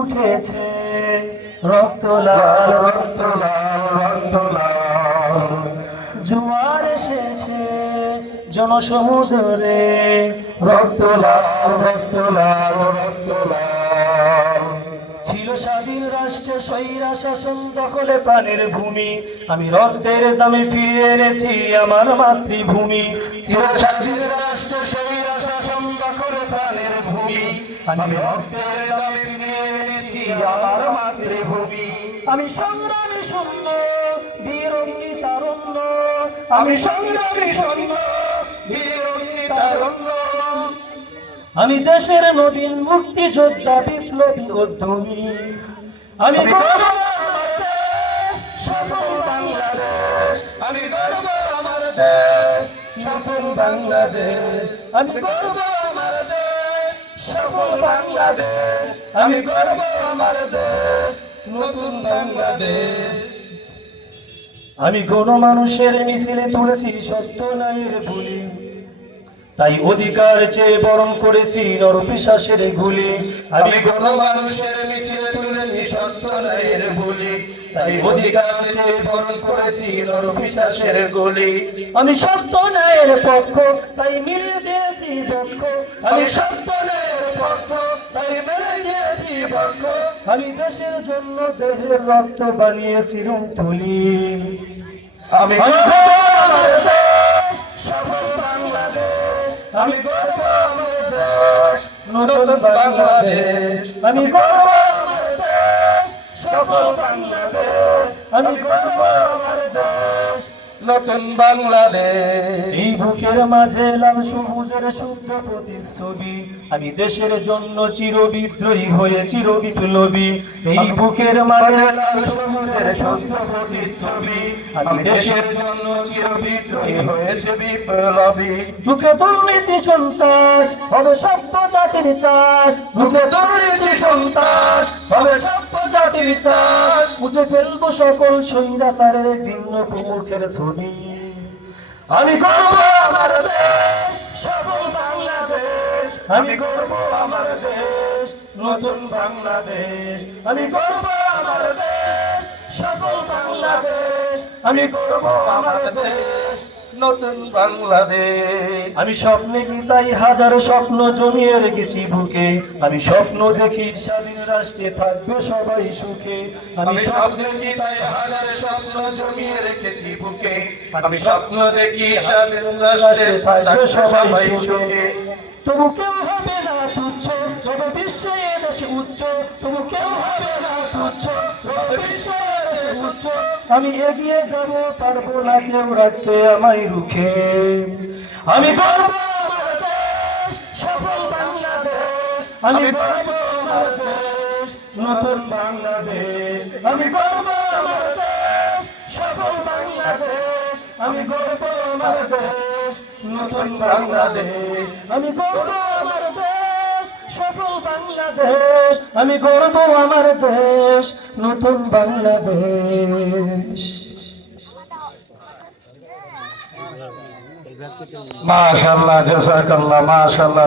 উঠেছে রক্ত লাল রক্ত লাল রক্ত লাল, জোয়ার এসেছে জনসমুদ্রে রক্ত লাল রক্ত লাল রক্ত লাল। ছিল স্বাধীন রাষ্ট্র স্বৈরা শাসন দখলে প্রাণের ভূমি, আমি রক্তের দামে ফিরে এনেছি আমার মাতৃভূমি। ছিল স্বাধীন রাষ্ট্র স্বৈরা শাসন দখলে প্রাণের ভূমি, আমি রক্তের দামে ফিরে এনেছি আমার মাতৃভূমি। আমি সংগ্রামী শূন্য বীর অগ্নি তারুণ্য, আমি সংগ্রামী শূন্য বীর অগ্নি তারুণ্য, আমি দেশের নবীন মুক্তিযোদ্ধা বিপ্লবী উদ্যমী। আমি গর্ব আমার দেশ সফল বাংলাদেশ, আমি গর্ব আমার দেশ সফল বাংলাদেশ, আমি গর্ব আমার দেশ সফল বাংলাদেশ, আমি গর্ব আমার দেশ নতুন বাংলাদেশ। আমি গণমানুষের মিছিলে তুলেছি সত্য ন্যায়ের বুলি, তাই অধিকার চেয়ে বরণ করেছি নরপিশাচের গুলি। আমি গণমানুষের মিছিলে তুলেছি সত্য ন্যায়ের বুলি, তাই অধিকার চেয়ে বরণ করেছি নরপিশাচের গুলি। আমি সত্য ন্যায়ের পক্ষ, তাই মিলে দিয়েছি বক্ষ, আমি সত্য ন্যায়ের পক্ষ, তাই মেলে দিয়েছি বক্ষ। আমি দেশের জন্য দেহের রক্ত বানিয়েছি তুলি। আমি সফল বাংলাদেশ, আমি গর্ব আমার দেশ নতুন বাংলাদেশ, আমি গর্ব আমার দেশ সফল বাংলাদেশ, আমি গর্ব আমার দেশ নতুন বাংলাদেশ। এই বুকের মাঝে লাল সবুজের শুদ্ধ প্রতিচ্ছবি, আমি দেশের জন্য চির বিদ্রোহী হয়ে চির বিপ্লবী। এই বুকের মাঝে লাল সবুজের শুদ্ধ প্রতিচ্ছবি, আমি দেশের জন্য চির বিদ্রোহী হয়েছে বিপ্লবী। বুকে দুর্নীতি সন্ত্রাস হবে সভ্য জাতির চাষ, বুকে দুর্নীতি সন্ত্রাস হবে সভ্য জাতির চাষ। মুছে ফেলবো সকল স্বৈরাচারের ঘৃণ্য মুখের ছবি। আমি গর্ব আমার দেশ সফল বাংলাদেশ, আমি গর্ব আমার দেশ নতুন বাংলাদেশ, আমি গর্ব আমার দেশ সফল বাংলাদেশ, আমি গর্ব আমার দেশ নতুন বাংলাদেশ। আমি স্বপ্নে কি তাই হাজার স্বপ্ন জমিয়ে রেখেছি বুকে, আমি স্বপ্ন দেখি স্বাধীন রাষ্ট্রে থাকবে সবাই সুখে। আমি স্বপ্নে কি তাই হাজার স্বপ্ন জমিয়ে রেখেছি বুকে, আমি স্বপ্ন দেখি স্বাধীন রাষ্ট্রে থাকবে সবাই সুখে। তবু কেউ হবে না তুচ্ছ যত বিশ্বে এদেশে উচ্চ, তবু কেউ হবে না তুচ্ছ যত বিশ্বে এদেশে উচ্চ। আমি এগিয়ে যাব পারবো না কেউ রাখতে আমায় রুখে। আমি গর্ব আমার দেশ সফল বাংলাদেশ, আমি গর্ব আমার দেশ নতুন বাংলাদেশ, আমি গর্ব আমার দেশ সফল বাংলাদেশ, আমি গর্ব আমার দেশ নতুন বাংলাদেশ, আমি গর্ব আমার দেশ সফল বাংলাদেশ, আমি গর্ব আমার দেশ নতুন বাংলাদেশ। মাশাআল্লাহ, জাযাকাল্লাহ, মাশাআল্লাহ।